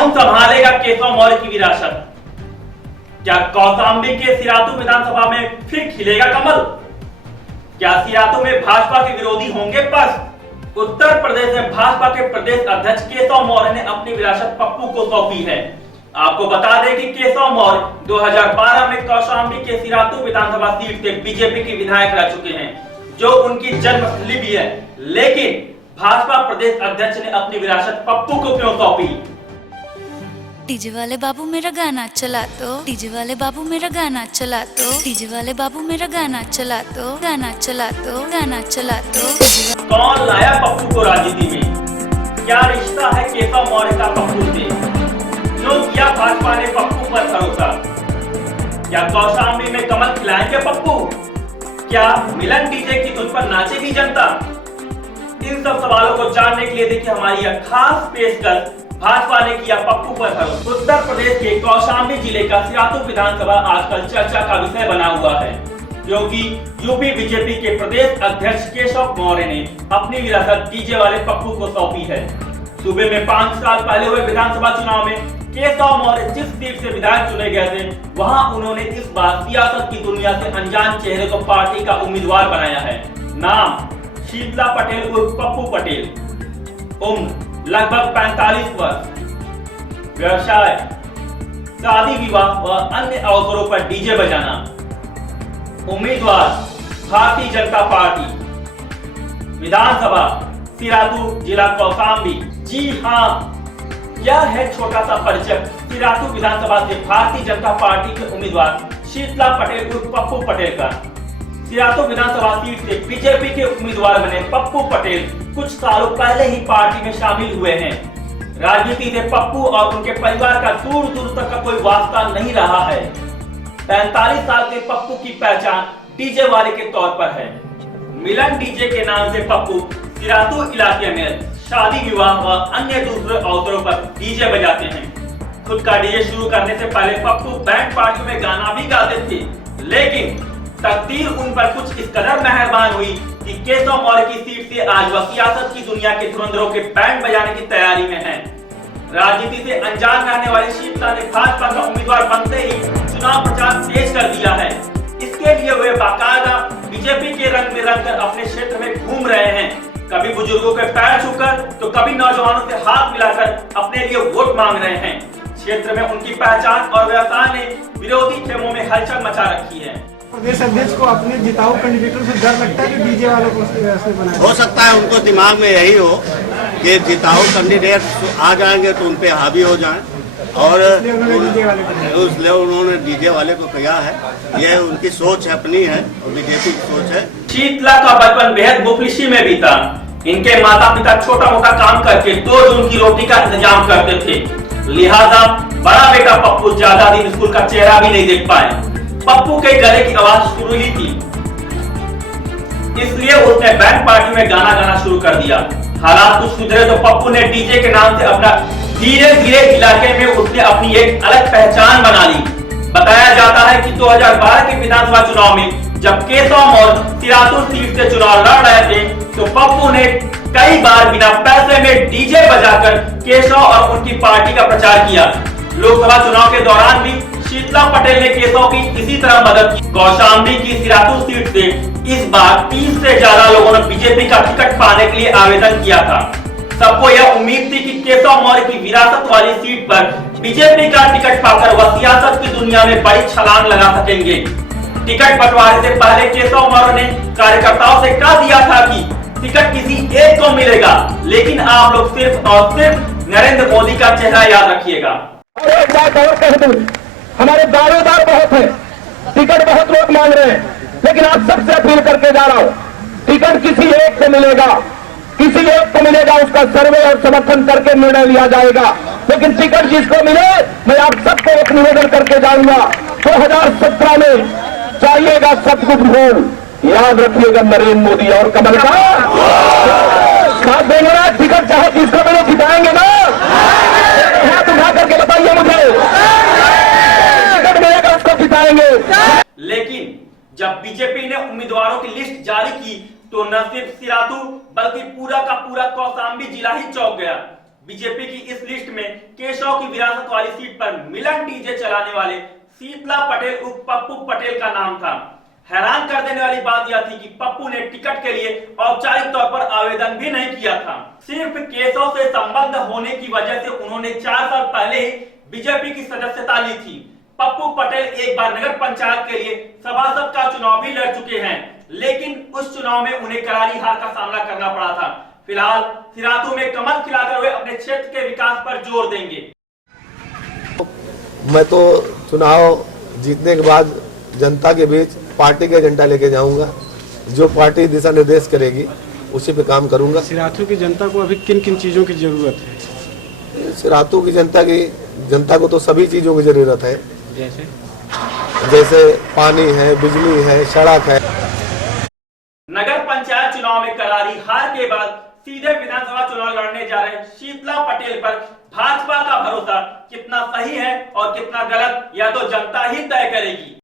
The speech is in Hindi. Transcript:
कौन संभालेगा केशव मौर्य की विरासत? क्या कौशांबी के सिरातू विधानसभा में फिर खिलेगा कमल? क्या सिरातू में भाजपा के विरोधी होंगे पस्त? उत्तर प्रदेश में भाजपा के प्रदेश अध्यक्ष केशव मौर्य ने अपनी विरासत पप्पू को सौंपी है। आपको बता दें कि केशव मौर्य 2012 में कौशांबी के सिरातू विधानसभा सीट से बीजेपी के विधायक रह चुके हैं, जो उनकी जन्मस्थली भी है। लेकिन भाजपा प्रदेश अध्यक्ष ने अपनी विरासत पप्पू को क्यों सौंपी? डीजे वाले बाबू मेरा गाना चला तो, डीजे वाले बाबू मेरा गाना चला तो, डीजे वाले बाबू मेरा गाना चला तो, गाना चला तो, गाना चला तो। कौन लाया पप्पू को राजनीति में? क्या रिश्ता है केशव मौर्य का पप्पू से? क्यों किया भाजपा ने पप्पू पर भरोसा? क्या कौशांबी में कमल खिलाएंगे पप्पू? क्या मिलन डीजे की धुन पर नाचेगी जनता? इन सब सवालों को जानने के लिए देखिए हमारी यह खास पेशकश, भाजपा ने किया पप्पू पर भरोसा। उत्तर प्रदेश के कौशांबी जिले का सिरातू विधानसभा आजकल चर्चा का विषय बना हुआ है, क्योंकि यूपी बीजेपी के प्रदेश अध्यक्ष केशव मौर्य ने अपनी विरासत डीजे वाले पप्पू को सौंपी है। सूबे में 5 साल पहले हुए विधानसभा चुनाव में केशव मौर्य जिस सीट से विधायक चुने गए थे, वहां उन्होंने इस बार सियासत की दुनिया से अनजान चेहरे को पार्टी का उम्मीदवार बनाया है। नाम शीतला पटेल उर्फ पप्पू पटेल, उम्र लगभग 45 वर्ष, व्यवसाय शादी विवाह व अन्य अवसरों पर डीजे बजाना, उम्मीदवार भारतीय जनता पार्टी, विधानसभा सिरातू जिला कौशांबी। जी हां, यह है छोटा सा परिचय सिरातू विधानसभा से भारतीय जनता पार्टी के उम्मीदवार शीतला पटेल उर्फ पप्पू पटेल का। सिरातू विधानसभा सीट से बीजेपी के उम्मीदवार बने पप्पू पटेल कुछ सालों पहले ही पार्टी में शामिल हुए हैं। राजनीति से पप्पू और उनके परिवार का दूर दूर तक का कोई वास्ता नहीं रहा है। 45 साल के पप्पू की पहचान डीजे वाले के तौर पर है। मिलन डीजे के नाम से पप्पू सिरातू इलाके में शादी विवाह व अन्य दूसरे अवसरों पर डीजे बजाते हैं। खुद का डीजे शुरू करने से पहले पप्पू बैंड पार्टी में गाना भी गाते थे, लेकिन तकदीर उन पर कुछ इस कदर मेहरबान हुई कि केशव मौर्य की सीट से आज वह सियासत की दुनिया के धुरंधरों के बैंड बजाने की तैयारी में हैं। राजनीति से अनजान रहने वाले शीतला ने भाजपा का उम्मीदवार बनते ही चुनाव प्रचार तेज कर दिया है। इसके लिए वे बाकायदा बीजेपी के रंग में रंग कर अपने क्षेत्र में घूम रहे हैं। कभी बुजुर्गों के पैर छूकर तो कभी नौजवानों से हाथ मिलाकर अपने लिए वोट मांग रहे हैं। क्षेत्र में उनकी पहचान और व्यवसाय ने विरोधी खेमों में हलचल मचा रखी है। प्रदेश अध्यक्ष को अपने जिताऊ कैंडिडेटों से डर लगता है कि डीजे वालों को ऐसे बनाया? हो सकता है उनको दिमाग में यही हो कि जिताऊ कैंडिडेट आ जाएंगे तो उन पे हावी हो जाएं, और इसलिए उन्होंने डीजे वाले को कहा है। यह उनकी सोच है, अपनी है, और बीजेपी की सोच है। शीतला का बचपन बेहद मुफलिसी में बीता। इनके माता पिता छोटा मोटा काम करके 2 जून की रोटी का इंतजाम करते थे, लिहाजा बड़ा बेटा पप्पू ज्यादा दिन स्कूल का चेहरा भी नहीं देख पाए। पप्पू के गले की आवाज सुरीली थी, इसलिए उसने बैंड पार्टी में गाना गाना शुरू कर दिया। हालात कुछ सुधरे तो पप्पू ने डीजे के नाम से अपना धीरे धीरे इलाके में उसने अपनी एक अलग पहचान बना ली। बताया जाता है कि 2012 के विधानसभा चुनाव में जब केशव मौर्य सिरातू सीट से चुनाव लड़ रहे थे, तो पप्पू ने कई बार बिना पैसे में डीजे बजाकर केशव और उनकी पार्टी का प्रचार किया। लोकसभा चुनाव के दौरान भी शीतला पटेल ने केशव की इसी तरह मदद की। कौशांबी की सिरातू सीट से इस बार 30 से ज्यादा लोगों ने बीजेपी का टिकट पाने के लिए आवेदन किया था। सबको यह उम्मीद थी कि केशव मौर्य की विरासत वाली सीट पर बीजेपी का टिकट पाकर वह सियासत की दुनिया में बड़ी छलांग लगा सकेंगे। टिकट बंटवारे से पहले केशव मौर्य ने कार्यकर्ताओं से कह दिया था कि टिकट किसी एक को मिलेगा, लेकिन आप लोग सिर्फ और सिर्फ नरेंद्र मोदी का चेहरा याद रखिएगा। हमारे दावेदार बहुत हैं, टिकट बहुत लोग मांग रहे हैं, लेकिन आप सबसे अपील करके जा रहा हूं, टिकट किसी एक को मिलेगा, किसी एक को मिलेगा, उसका सर्वे और समर्थन करके निर्णय लिया जाएगा। लेकिन टिकट जिसको मिले, मैं आप सबको एक निवेदन करके जाऊंगा, 2017 में चाहिएगा सब कुछ भूल, याद रखिएगा नरेंद्र मोदी और कमल का साथ देंगे ना। टिकट चाहे जिसको मिले जिताएंगे ना, हाथ उठा करके बताइए मुझे, टिकट मिलेगा उसको जिताएंगे। लेकिन जब बीजेपी ने उम्मीदवारों की लिस्ट जारी की तो न सिर्फ सिरातू बल्कि पूरा का पूरा कौशांबी जिला ही चौंक गया। बीजेपी की इस लिस्ट में केशव की विरासत वाली सीट पर मिलन डीजे चलाने वाले शीतला पटेल उर्फ पप्पू पटेल का नाम था। हैरान कर देने वाली बात यह थी कि पप्पू ने टिकट के लिए औपचारिक तौर पर आवेदन भी नहीं किया था। सिर्फ केशव से संबंध होने की वजह से उन्होंने 4 साल पहले ही बीजेपी की सदस्यता ली थी। पप्पू पटेल एक बार नगर पंचायत के लिए सभासद का चुनाव भी लड़ चुके हैं, लेकिन उस चुनाव में उन्हें करारी हार का सामना करना पड़ा था। फिलहाल सिराथू में कमल खिलाकर वे अपने क्षेत्र के विकास पर जोर देंगे। मैं तो चुनाव जीतने के बाद जनता के बीच पार्टी का एजेंडा लेके जाऊंगा। जो पार्टी दिशा निर्देश करेगी उसी पे काम करूंगा। सिराथू की जनता को अभी किन किन चीजों की जरूरत है? सिराथू की जनता को तो सभी चीजों की जरूरत है, जैसे पानी है, बिजली है, सड़क है। नगर पंचायत चुनाव में करारी हार के बाद सीधे विधानसभा चुनाव लड़ने जा रहे शीतला पटेल पर भाजपा का भरोसा कितना सही है और कितना गलत, यह तो जनता ही तय करेगी।